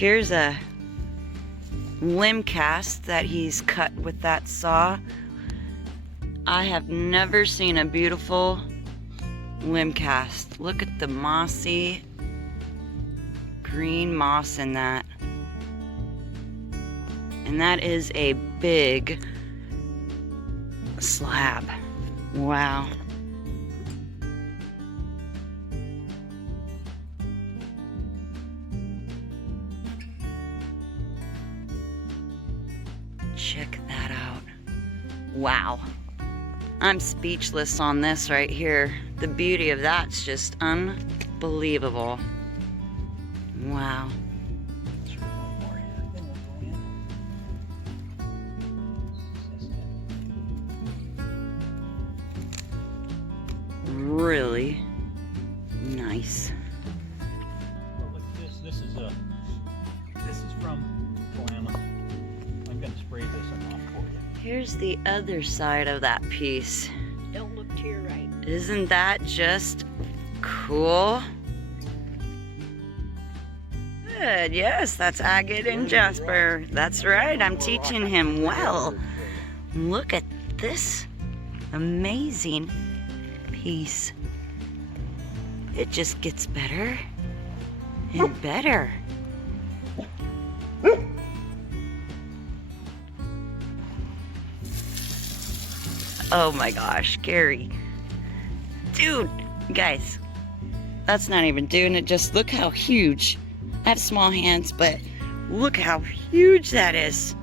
Here's a limb cast that he's cut with that saw. I have never seen a beautiful limb cast. Look at the mossy green moss in that. And that is a big slab. Wow. Check that out. Wow. I'm speechless on this right here. The beauty of that's just unbelievable. Wow. Really nice. Well, look at this. This is from Kalama. I'm gonna spray this off for you. Here's the other side of that piece. Don't look to your right. Isn't that just cool? Good, yes, that's Agate Jasper. That's right, I'm teaching him well. Look at this amazing piece. It just gets better and better. Oh my gosh, Gary. Dude, guys, that's not even doing it. Just look how huge. I have small hands, but look how huge that is.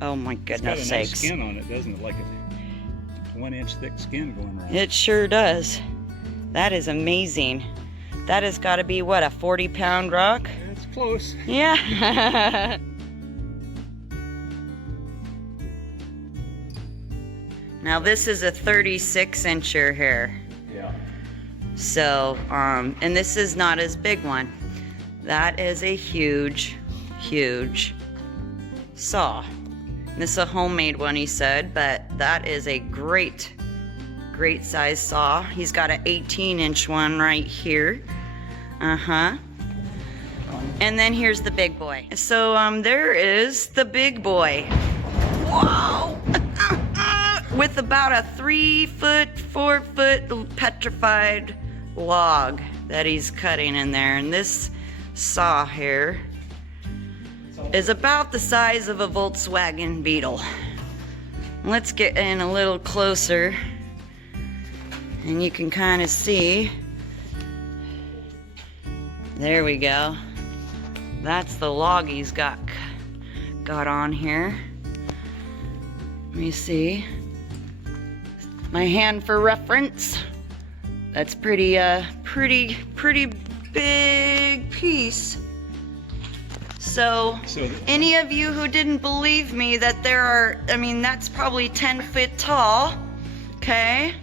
Oh my goodness sakes. It's got a nice skin on it, doesn't it? Like a 1-inch thick skin going around. It sure does. That is amazing. That has got to be, what, a 40-pound rock? It's close. Yeah. Now this is a 36-incher here. Yeah. So, and this is not as big one. That is a huge, huge saw. This is a homemade one, he said, but that is a great, great size saw. He's got an 18-inch one right here. Uh-huh. And then here's the big boy. So, there is the big boy. Whoa! With about a 3-foot, 4-foot petrified log that he's cutting in there. And this saw here is about the size of a Volkswagen Beetle. Let's get in a little closer and you can kind of see. There we go. That's the log he's got on here. Let me see. My hand for reference. That's pretty big piece. So any of you who didn't believe me that there are, I mean, that's probably 10 feet tall, okay?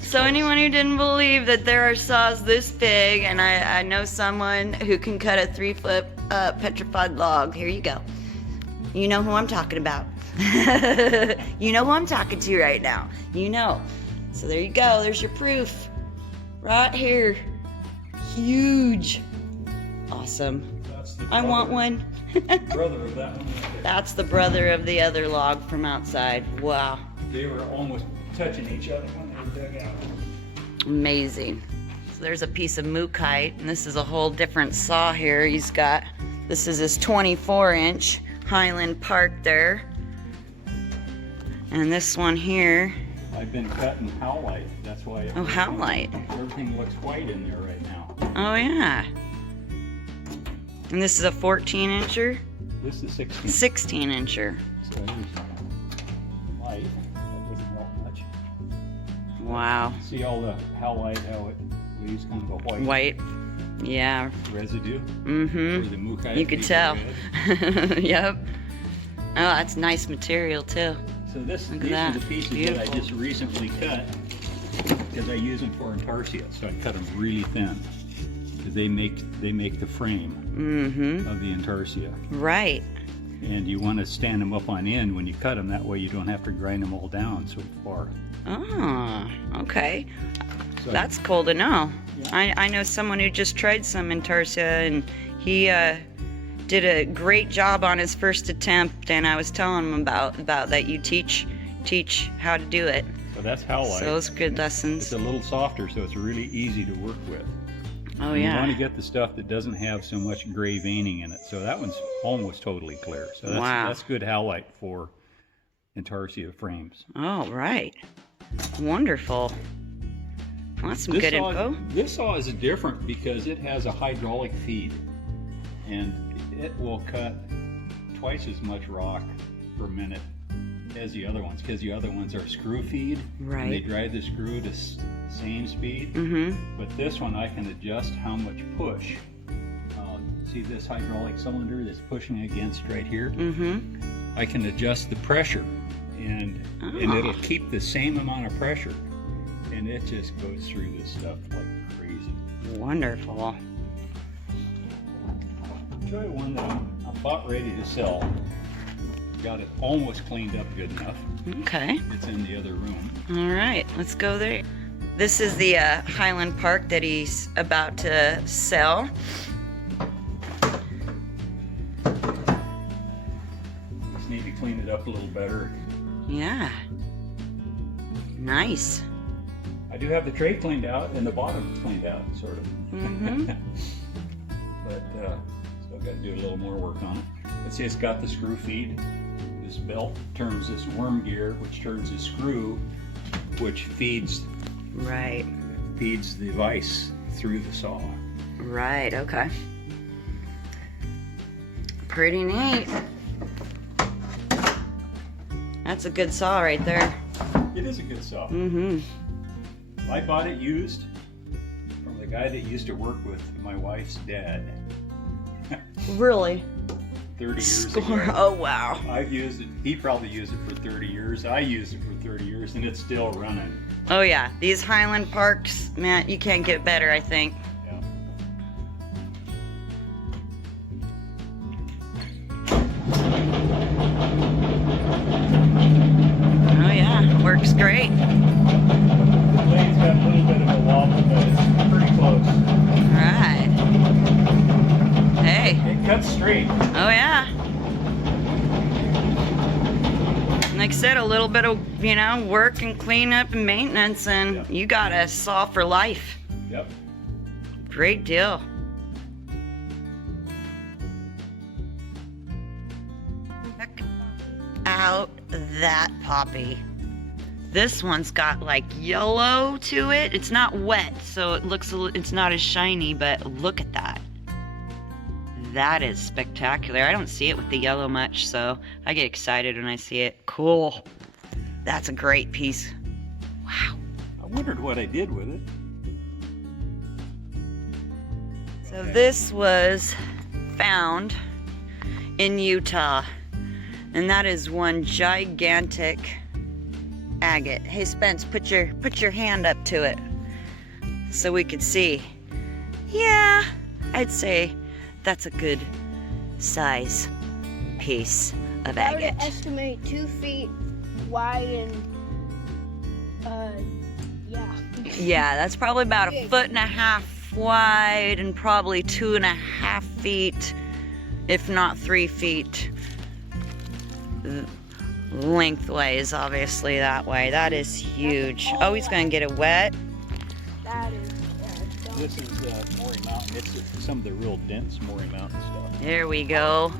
So anyone who didn't believe that there are saws this big, and I know someone who can cut a 3-foot petrified log. Here you go. You know who I'm talking about. You know who I'm talking to right now. You know. So there you go. There's your proof. Right here. Huge. Awesome. I want one. Brother of that one. That's the brother of the other log from outside. Wow. They were almost touching each other when they were dug out. Amazing. So there's a piece of mookite, and this is a whole different saw here. He's got, this is his 24-inch Highland Park there. And this one here. I've been cutting howlite. That's why. Oh, howlite. Everything looks white in there right now. Oh, yeah. And this is a 14-incher? This is 16. 16-incher. So I use light. That doesn't help much. Wow. See all the howlite, how it leaves kind of a white. White. Yeah. Residue. Mm-hmm. Or the mookite. You could tell. Yep. Oh, that's nice material too. So these are that. the pieces Beautiful. that I just recently cut because I use them for intarsia. So I cut them really thin because they make the frame Mm-hmm. of the intarsia. Right. and you want to stand them up on end when you cut them. That way you don't have to grind them all down so far. Oh, okay. So, That's cool to know. Yeah. I know someone who just tried some intarsia, and he did a great job on his first attempt, and I was telling him about that you teach how to do it. So that's howlite. So those good It's lessons. a little softer, so it's really easy to work with. Oh You yeah. want to get the stuff that doesn't have so much gray veining in it. So that one's almost totally clear. So that's good howlite for intarsia frames. Oh right. Wonderful. Well, that's some good info. This saw is different because it has a hydraulic feed, and it will cut twice as much rock per minute as the other ones, because the other ones are screw feed. Right. And they drive the screw to same speed. Mm-hmm. But this one I can adjust how much push. See this hydraulic cylinder that's pushing against right here? Mm-hmm. I can adjust the pressure, and it'll keep the same amount of pressure. And it just goes through this stuff like crazy. Wonderful. I'll show you one that I'm about ready to sell. Got it almost cleaned up good enough. Okay. It's in the other room. All right, let's go there. This is the Highland Park that he's about to sell. Just need to clean it up a little better. Yeah. Nice. I do have the tray cleaned out and the bottom cleaned out, sort of. Mm-hmm. But still got to do a little more work on it. Let's see, it's got the screw feed. This belt turns this worm gear, which turns the screw, which feeds Right. the vise through the saw. Right, okay. Pretty neat. That's a good saw right there. It is a good saw. Mm-hmm. I bought it used from the guy that used to work with my wife's dad Really? 30 years Score. ago. Oh, wow. I've used it. He probably used it for 30 years. I used it for 30 years, and it's still running. Oh, yeah. These Highland Parks, man, you can't get better, I think. Yeah. Oh, yeah. Works great. The blade's got a little bit of a wobble, but it's pretty close. Right. Hey. It cuts straight. Oh, yeah. Like I said, a little bit of, work and cleanup and maintenance, and Yeah. you got a saw for life. Yep. Great deal. Check out that poppy. This one's got like yellow to it. It's not wet, so it's not as shiny, but look at that. That is spectacular. I don't see it with the yellow much, so I get excited when I see it. Cool. That's a great piece. Wow. I wondered what I did with it. So this was found in Utah, and that is one gigantic agate. Hey Spence, put your hand up to it so we could see. Yeah, I'd say that's a good size piece of I would agate. estimate 2 feet wide and yeah. Yeah, that's probably about Big. 1.5 feet wide and probably 2.5 feet, if not 3 feet lengthways, obviously that way. That is huge. Oh, he's gonna get it wet. That is This is Maury Mountain. It's some of the real dense Maury Mountain stuff. There we go.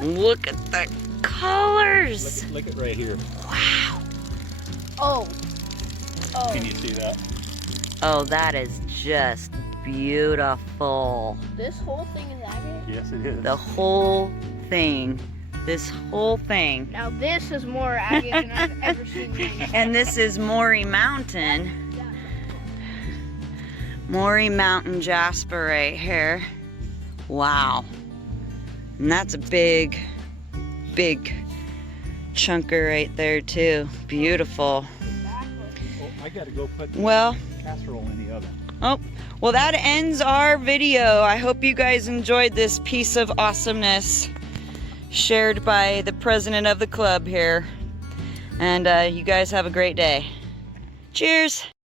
Look at the colors. Look at right here. Wow. oh. Can you see that? Oh, that is just beautiful. This whole thing is agate? Yes, it is. The whole thing. This whole thing. Now this is more agate than I've ever seen. And this is Maury Mountain. Maury Mountain Jasper right here. Wow. And that's a big chunker right there too. Beautiful. Oh, I gotta go put the Well, casserole in the oven. oh, well that ends our video. I hope you guys enjoyed this piece of awesomeness. shared by the president of the club here. And you guys have a great day. Cheers!